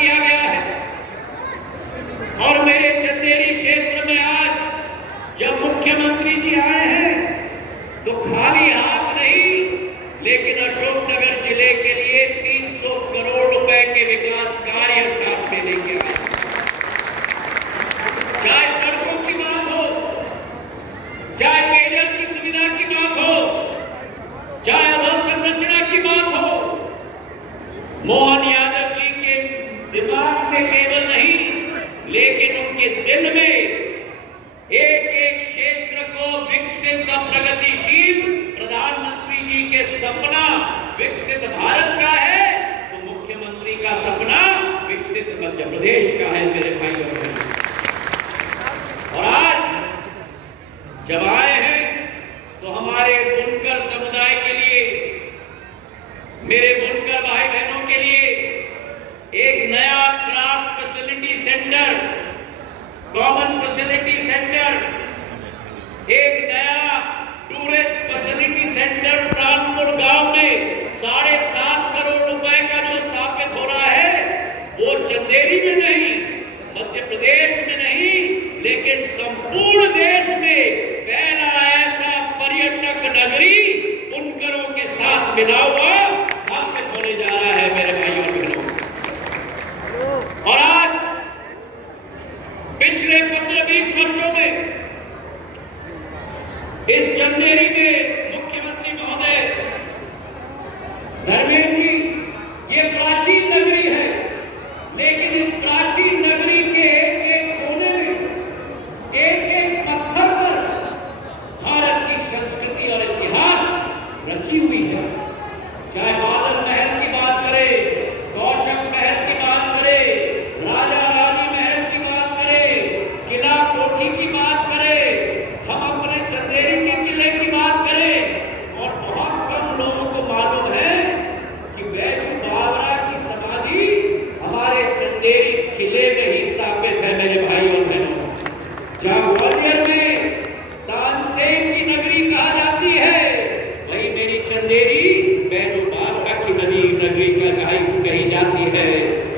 किया गया है। और मेरे चंदेरी क्षेत्र में आज जब मुख्यमंत्री जी आए हैं तो खाली हाथ नहीं, लेकिन अशोकनगर जिले के लिए 300 करोड़ रुपए के विकास कार्य साथ में लेके आए। चाहे सड़कों की बात हो, चाहे पेयजल की सुविधा की बात हो, चाहे अधोसंरचना की बात हो, मोहन यादव जी के दिमाग में केवल नहीं, लेकिन उनके दिल में एक एक क्षेत्र को विकसित प्रगतिशील, प्रधानमंत्री जी के सपना विकसित भारत का है तो मुख्यमंत्री का सपना विकसित मध्य प्रदेश का है मेरे भाई और बहनों। और आज जब आए हैं तो हमारे बुनकर समुदाय के लिए, मेरे बुनकर भाई बहनों के लिए एक नया craft facility centre, common facility centre, एक नया टूरिस्ट फैसिलिटी सेंटर प्राणपुर गांव में 7.5 करोड़ रुपए का जो स्थापित हो रहा है, वो चंदेरी में नहीं, मध्य प्रदेश में नहीं, लेकिन संपूर्ण देश में पहला ऐसा पर्यटक नगरी बुनकरों के साथ मिला हुआ स्थापित होने जा रहा है मेरे भाइयों और बहनों। और आज पिछले 15-20 वर्षों में इस चंदेरी में मुख्यमंत्री महोदय धर्मेंद्र जी, ये प्राचीन नगरी है, लेकिन इस प्राचीन नगरी के एक एक कोने में, एक एक पत्थर पर भारत की संस्कृति और इतिहास रची हुई है। चाहे बादल महल की बात करें, कौशक महल की बात करें, राजा रानी महल की बात करें, किला कोठी की बात करें, हम अपने चंदेरी के किले की बात करें, और बहुत कम लोगों को मालूम है कि बैजू बावरा की समाधि हमारे चंदेरी किले में ही स्थापित है मेरे भाई और बहनों। जहां ग्वालियर में तानसेन की नगरी कहा जाती है, वही मेरी चंदेरी बैजू बावरा की नगरी कही जाती है।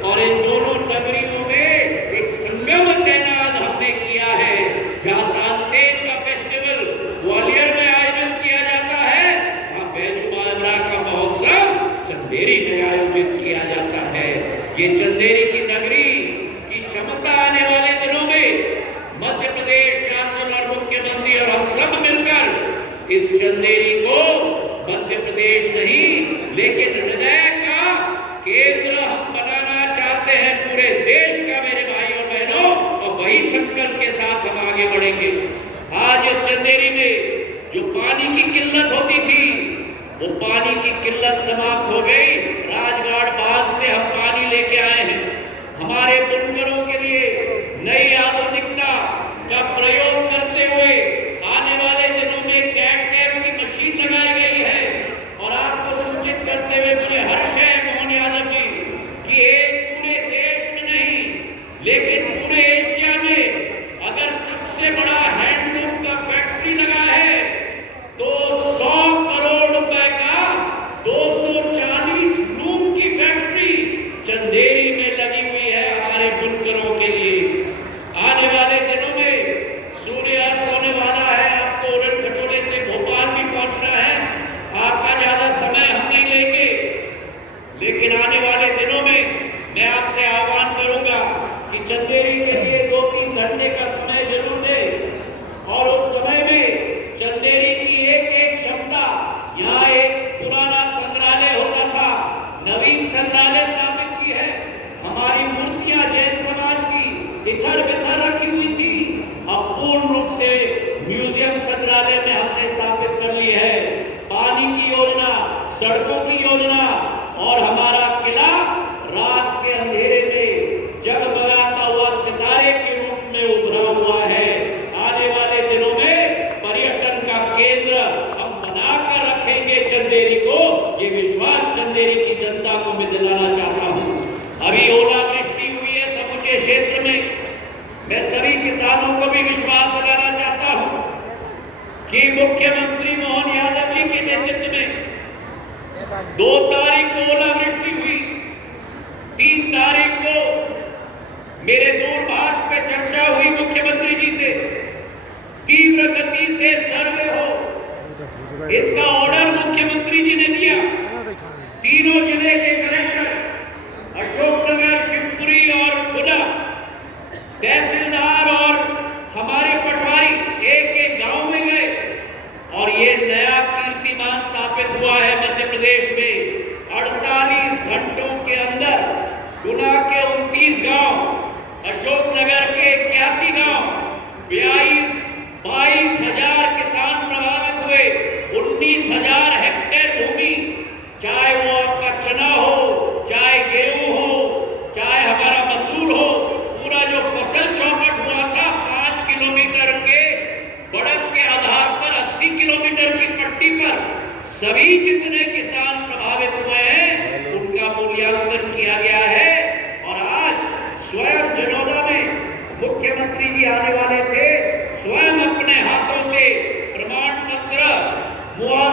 और इन दोनों नगरियों में एक संगम तैनात हमने किया है। जहां तानसेन का फेस्टिवल ग्वालियर में आयोजित किया जाता है, वहां बैजू बावरा का महोत्सव चंदेरी में आयोजित किया जाता है। ये चंदेरी की नगरी की क्षमता आने वाले दिनों में मध्य प्रदेश शासन और मुख्यमंत्री और हम सब मिलकर इस चंदेरी को मध्य प्रदेश नहीं, लेकिन हृदय का केंद्र हम बनाना चाहते हैं पूरे देश का मेरे भाई और बहनों। और वही संकल्प के साथ हम आगे बढ़ेंगे। आज इस चंदेरी में जो पानी की किल्लत होती थी, वो पानी की किल्लत समाप्त हो गई। राजघाट बांध से हम पानी लेके आए हैं। हमारे बुनकरों के लिए नई आधुनिकता का प्रयोग करते हुए आने वाले दिनों में कैट की मशीन लगाई गई है। और आपको सूचित करते हुए मुझे हर्ष है मोहन यादव जी कि एक पूरे देश में नहीं, लेकिन पूरे एशिया में अगर सबसे बड़ा हैंडलूम का फैक्ट्री लगा है तो 100 करोड़ रुपए का 240 लूम की फैक्ट्री चंदेरी में लगी हुई है हमारे बुनकरों के लिए। आने वाले दिनों में सूर्यास्त होने वाला है, आपको उड़न खटोले से भोपाल भी पहुंचना है। आपका ज्यादा समय हम नहीं लेंगे, लेकिन आने वाले दिनों में मैं आपसे आह्वान करूंगा कि चंदेरी के लिए 2-3 घंटे का समय जरूर दें। और उस समय में चंदेरी की एक एक क्षमता, यहाँ एक पुराना संग्रहालय होता था, नवीन संग्रहालय स्थापित की है। हमारी मूर्तियां जैन समाज की इधर बिधर रखी हुई थी, अब पूर्ण रूप से म्यूजियम संग्रहालय में हमने स्थापित कर ली है। पानी की योजना, सड़कों की योजना, और हमारा किला रात के अंधेरे में जगमगाता हुआ सितारे के रूप में उभरा हुआ है। आने वाले दिनों में पर्यटन का केंद्र हम बनाकर रखेंगे चंदेरी को। ये विश्वास चंदेरी की जनता को मैं दिलाना चाहता हूँ। अभी ओलावृष्टि हुई है समूचे क्षेत्र में। मैं सभी किसानों को भी विश्वास दिलाना चाहता हूँ कि मुख्यमंत्री मोहन यादव जी के नेतृत्व में 2 तारीख को ओलावृष्टि हुई, 3 तारीख को मेरे दूरभाष पे चर्चा हुई मुख्यमंत्री जी से, तीव्र गति से सर्वे हो, इसका ऑर्डर मुख्यमंत्री जी ने दिया। तीनों जिले के कलेक्टर अशोकनगर, शिवपुरी और गुना, तहसीलदार और हमारे पटवारी एक एक गांव में गए और ये नया कीर्तिमान स्थापित हुआ है मध्य प्रदेश में। 48 घंटों के अंदर गुना के 29 गांव, अशोकनगर के 81 गांव, 22,000 किसान प्रभावित हुए। 19,000 हेक्टेयर भूमि, चाहे वो आपका चना हो, चाहे गेहूं हो, चाहे हमारा मसूर हो, पूरा जो फसल चौपट हुआ था 5 किलोमीटर के बढ़त के आधार पर 80 किलोमीटर की पट्टी पर सभी जितने किसान प्रभावित हुए हैं उनका मूल्यांकन किया गया है। और आज स्वयं जनौदा में मुख्यमंत्री जी आने वाले थे, स्वयं अपने हाथों से प्रमाण पत्र, मुआवजा